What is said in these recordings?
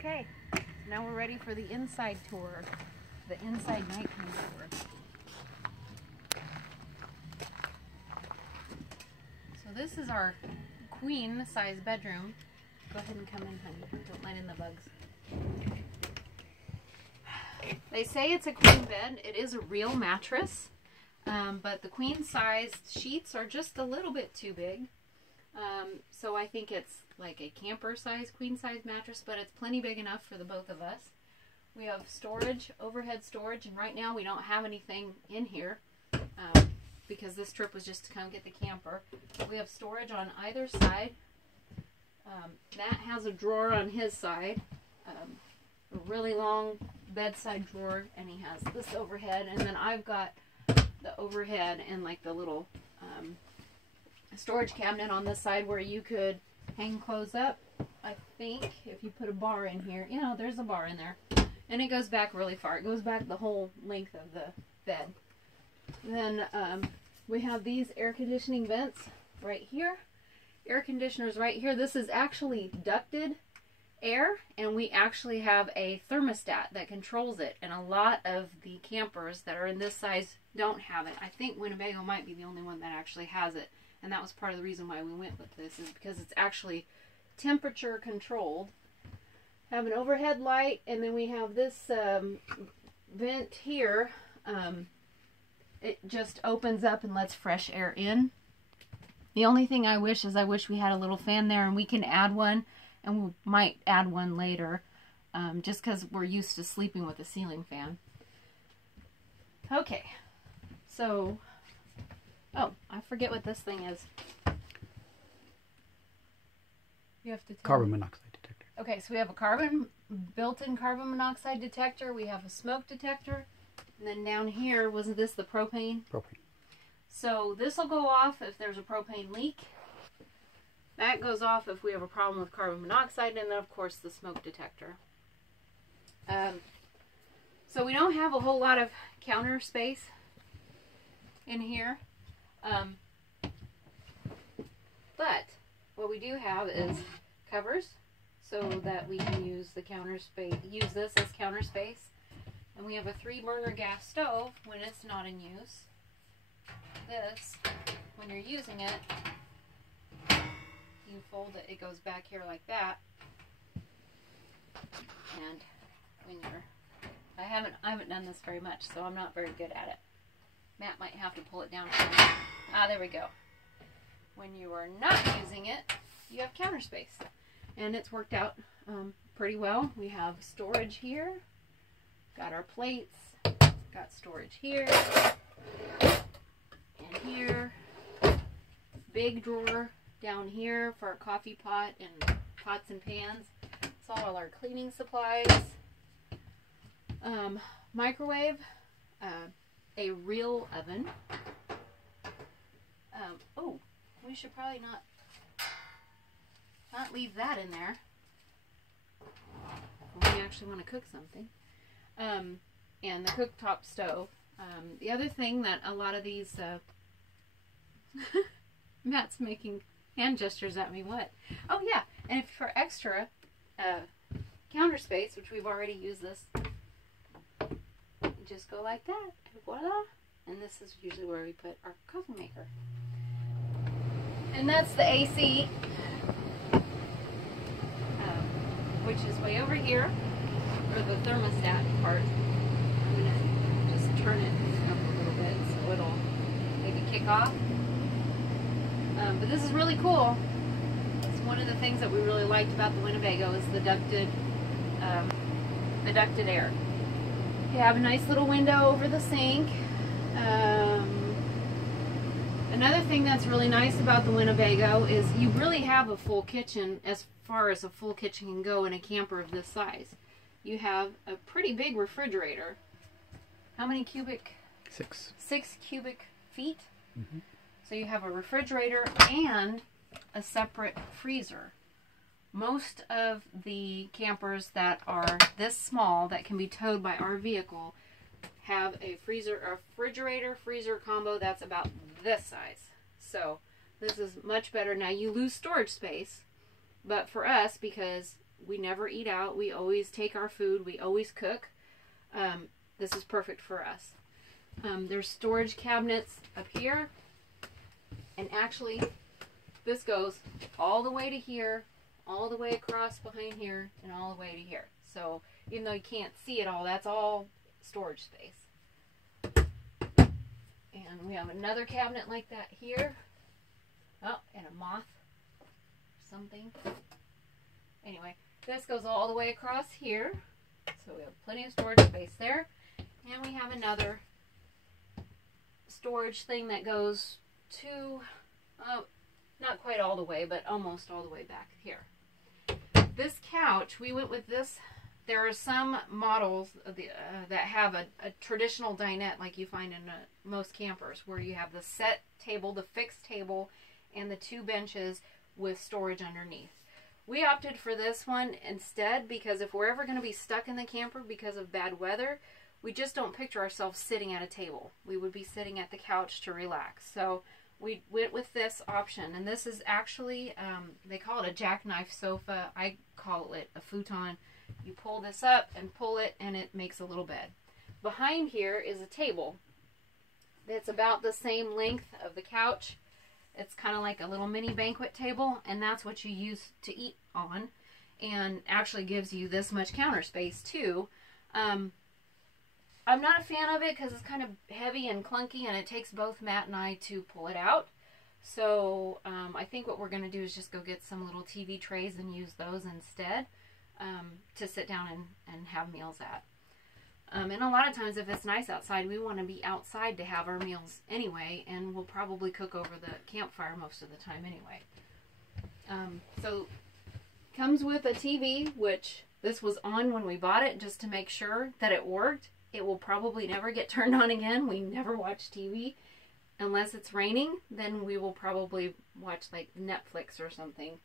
Okay, now we're ready for the inside tour, the inside nighttime tour. So this is our queen size bedroom. Go ahead and come in, honey. Don't let in the bugs. They say it's a queen bed. It is a real mattress, but the queen size sheets are just a little bit too big. So I think it's like a camper size queen size mattress, but it's plenty big enough for the both of us. We have storage, overhead storage, and right now we don't have anything in here because this trip was just to come get the camper. We have storage on either side. Matt has a drawer on his side, a really long bedside drawer, and he has this overhead, and then I've got the overhead and like the little storage cabinet on this side where you could hang clothes up. I think if you put a bar in here, you know, there's a bar in there, and it goes back really far. It goes back the whole length of the bed. Then we have these air conditioning vents right here. Air conditioners right here. This is actually ducted air, and we actually have a thermostat that controls it, and a lot of the campers that are in this size don't have it. I think Winnebago might be the only one that actually has it, and that was part of the reason why we went with this, is because it's actually temperature controlled. Have an overhead light, and then we have this vent here. It just opens up and lets fresh air in. The only thing I wish is we had a little fan there, and we can add one, and we might add one later, just because we're used to sleeping with a ceiling fan. Okay, so, oh, I forget what this thing is. You have to tell Carbon me. monoxide detector. Okay, so we have a built-in carbon monoxide detector. We have a smoke detector. And then down here, wasn't this the propane? Propane. So this will go off if there's a propane leak. That goes off if we have a problem with carbon monoxide, and then of course the smoke detector. So we don't have a whole lot of counter space in here. But what we do have is covers so that we can use the counter space, use this as counter space. And we have a 3-burner gas stove when it's not in use. This, when you're using it, you fold it, it goes back here like that. And when you're, I haven't done this very much, so I'm not very good at it. Matt might have to pull it down for me. Ah, there we go. When you are not using it, you have counter space. And it's worked out pretty well. We have storage here. Got our plates. Got storage here. And here. Big drawer down here for our coffee pot and pots and pans. It's all our cleaning supplies. Microwave. A real oven. Oh, we should probably not leave that in there. When we actually want to cook something. And the cooktop stove. The other thing that a lot of these Matt's making hand gestures at me. What? Oh yeah, and if for extra counter space, which we've already used this, you just go like that, and voila. And this is usually where we put our coffee maker. And that's the AC, which is way over here, or the thermostat part. I'm gonna just turn it up a little bit so it'll maybe kick off. But this is really cool. It's one of the things that we really liked about the Winnebago is the ducted air. You have a nice little window over the sink. Another thing that's really nice about the Winnebago is you really have a full kitchen as far as a full kitchen can go in a camper of this size. You have a pretty big refrigerator. How many cubic? 6. 6 cubic feet. Mm-hmm. So you have a refrigerator and a separate freezer. Most of the campers that are this small that can be towed by our vehicle have a refrigerator freezer combo that's about this size. So this is much better. Now you lose storage space, but for us, because We never eat out. We always take our food. We always cook. This is perfect for us. There's storage cabinets up here. And actually, this goes all the way to here, all the way across behind here, and all the way to here. So even though you can't see it all, that's all storage space. And we have another cabinet like that here. Oh, and a moth or something. Anyway, this goes all the way across here. So we have plenty of storage space there. And we have another storage thing that goes to, not quite all the way, but almost all the way back here. This couch, we went with this. There are some models that have a traditional dinette like you find in most campers, where you have the set table, the fixed table, and the 2 benches with storage underneath. We opted for this one instead because if we're ever going to be stuck in the camper because of bad weather, we just don't picture ourselves sitting at a table. We would be sitting at the couch to relax. So we went with this option, and this is actually, they call it a jackknife sofa. I call it a futon. You pull this up and pull it, and it makes a little bed. Behind here is a table. It's about the same length of the couch. It's kind of like a little mini banquet table, and that's what you use to eat on, and actually gives you this much counter space too. I'm not a fan of it because it's kind of heavy and clunky, and it takes both Matt and I to pull it out. So I think what we're going to do is just go get some little TV trays and use those instead to sit down and have meals at. And a lot of times if it's nice outside, we want to be outside to have our meals anyway, and we'll probably cook over the campfire most of the time anyway. So comes with a TV, which this was on when we bought it just to make sure that it worked. It will probably never get turned on again. We never watch TV unless it's raining. Then we will probably watch like Netflix or something.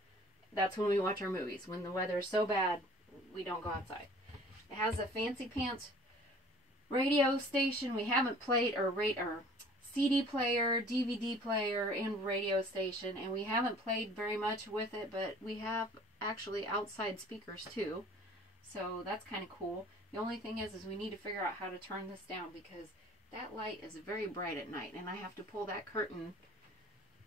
That's when we watch our movies. When the weather is so bad, we don't go outside. It has a fancy pants radio station. We haven't played, or CD player, DVD player, and radio station, and we haven't played very much with it, but we have actually outside speakers too, so that's kind of cool. The only thing is we need to figure out how to turn this down, because that light is very bright at night, and I have to pull that curtain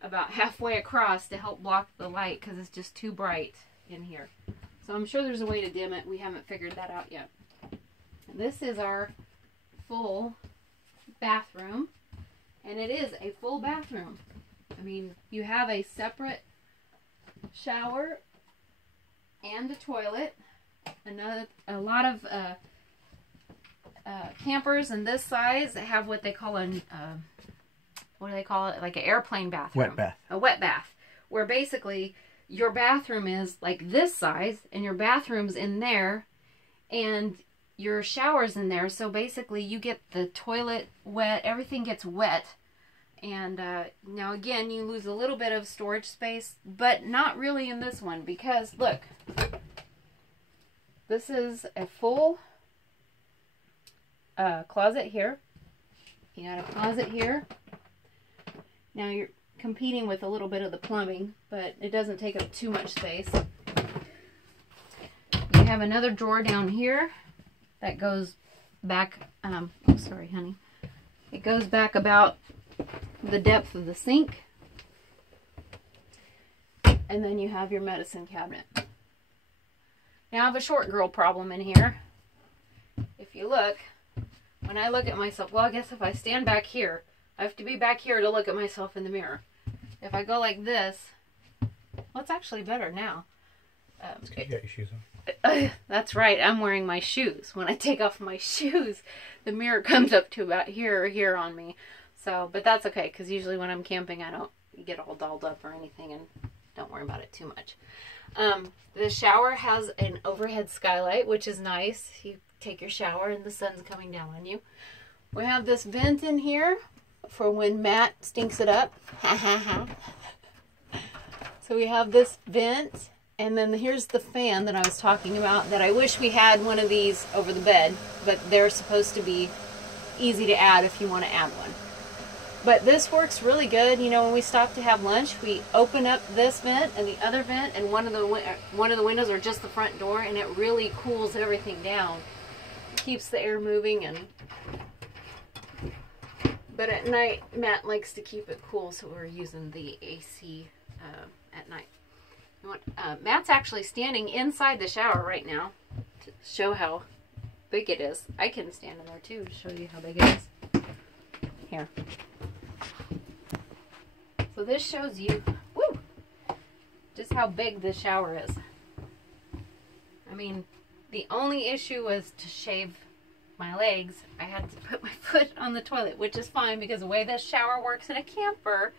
about halfway across to help block the light because it's just too bright in here. So I'm sure there's a way to dim it. We haven't figured that out yet. And this is our full bathroom, and it is a full bathroom. I mean, you have a separate shower and a toilet. A lot of campers in this size have what they call what do they call it? Like an airplane bathroom. Wet bath. A wet bath, where basically your bathroom is like this size, and your bathroom's in there, and your shower's in there. So basically you get the toilet wet, everything gets wet. And now again, you lose a little bit of storage space, but not really in this one, because look, this is a full closet here. You got a closet here. Now you're competing with a little bit of the plumbing, but it doesn't take up too much space. You have another drawer down here that goes back, oh sorry honey, it goes back about the depth of the sink. And then you have your medicine cabinet. Now I have a short girl problem in here. If you look, when I look at myself, well, I guess if I stand back here, I have to be back here to look at myself in the mirror. If I go like this, well, it's actually better now. It's good you got your shoes on. That's right, I'm wearing my shoes. When I take off my shoes, the mirror comes up to about here or here on me. So, but that's okay, because usually when I'm camping, I don't get all dolled up or anything, and don't worry about it too much. The shower has an overhead skylight, which is nice. You take your shower and the sun's coming down on you. We have this vent in here for when Matt stinks it up. So we have this vent, and then here's the fan that I was talking about, that I wish we had one of these over the bed, but they're supposed to be easy to add if you want to add one. But this works really good. You know, when we stop to have lunch, we open up this vent and the other vent, and one of the windows or just the front door, and it really cools everything down. Keeps the air moving. But at night, Matt likes to keep it cool, so we're using the AC at night. You want, Matt's actually standing inside the shower right now to show how big it is. I can stand in there too to show you how big it is. Here. So this shows you, woo, just how big this shower is. I mean, the only issue was to shave my legs. I had to put my foot on the toilet, which is fine because the way this shower works in a camper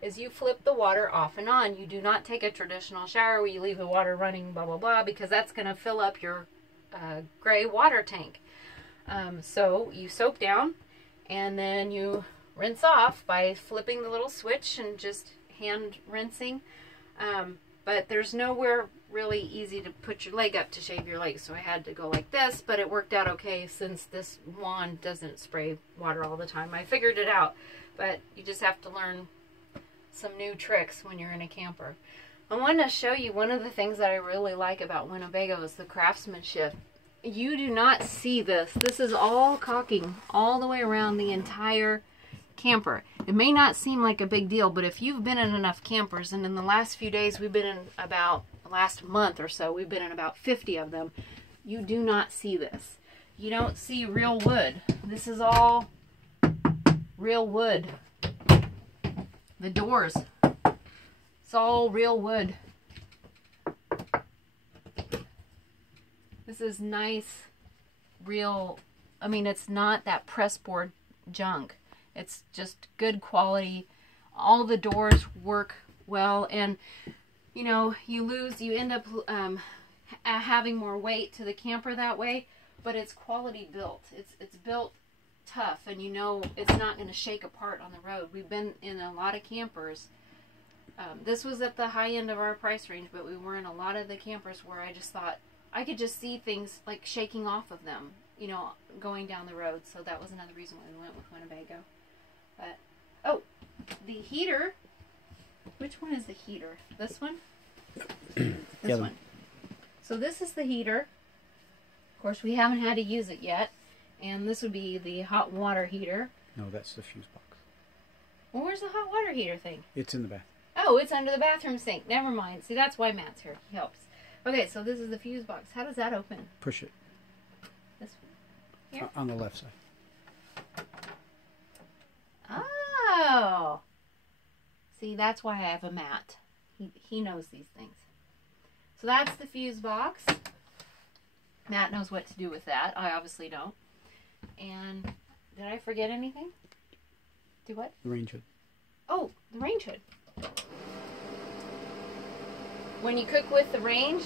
is you flip the water off and on. You do not take a traditional shower where you leave the water running, blah, blah, blah, because that's going to fill up your gray water tank. So you soak down and then you rinse off by flipping the little switch and just hand rinsing. But there's nowhere really easy to put your leg up to shave your legs, so I had to go like this, but it worked out okay since this wand doesn't spray water all the time. I figured it out, but you just have to learn some new tricks when you're in a camper. I want to show you one of the things that I really like about Winnebago is the craftsmanship. You do not see this. This is all caulking all the way around the entire camper. It may not seem like a big deal, but if you've been in enough campers, and in the last few days we've been in about, last month or so, we've been in about 50 of them, you do not see this. You don't see real wood. This is all real wood. The doors, it's all real wood. This is nice, real, I mean, it's not that pressboard junk. It's just good quality. All the doors work well, and you know, you end up having more weight to the camper that way, but it's quality built. It's built tough, and you know it's not going to shake apart on the road. We've been in a lot of campers. This was at the high end of our price range, but we were in a lot of the campers where I just thought I could just see things like shaking off of them, you know, going down the road. So that was another reason why we went with Winnebago. But, oh, the heater. Which one is the heater? This one? This one. So this is the heater. Of course, we haven't had to use it yet. And this would be the hot water heater. No, that's the fuse box. Well, where's the hot water heater thing? It's in the bath. Oh, it's under the bathroom sink. Never mind. See, that's why Matt's here. He helps. Okay, so this is the fuse box. How does that open? Push it. This one? Here? On the left side. Oh. See, that's why I have a Matt. He knows these things. So that's the fuse box. Matt knows what to do with that. I obviously don't. And did I forget anything? Do what? The range hood. Oh, the range hood. When you cook with the range,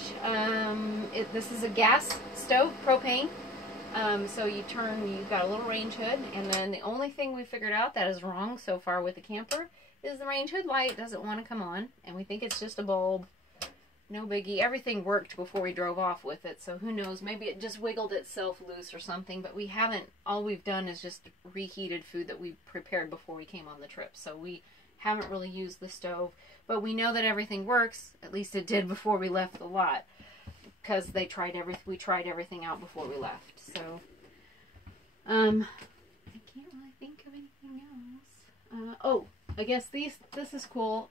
this is a gas stove, propane. So you've got a little range hood, and then the only thing we figured out that is wrong so far with the camper is the range hood light doesn't want to come on, and we think it's just a bulb. No biggie. Everything worked before we drove off with it, so who knows, maybe it just wiggled itself loose or something, but we haven't, all we've done is just reheated food that we prepared before we came on the trip, so we haven't really used the stove, but we know that everything works, at least it did before we left the lot, because we tried everything out before we left, so, I can't really think of anything else. Oh, I guess this is cool.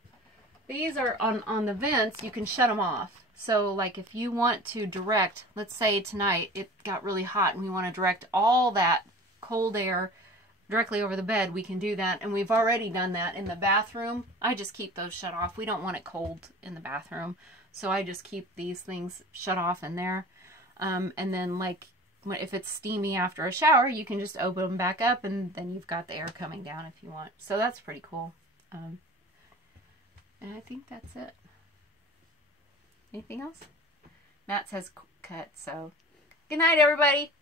These are on the vents, you can shut them off. So like if you want to direct, let's say tonight it got really hot and we want to direct all that cold air directly over the bed, we can do that. And we've already done that in the bathroom. I just keep those shut off. We don't want it cold in the bathroom. So I just keep these things shut off in there. And then like if it's steamy after a shower, you can just open them back up and then you've got the air coming down if you want. So that's pretty cool. And I think that's it. Anything else? Matt says cut, so good night, everybody.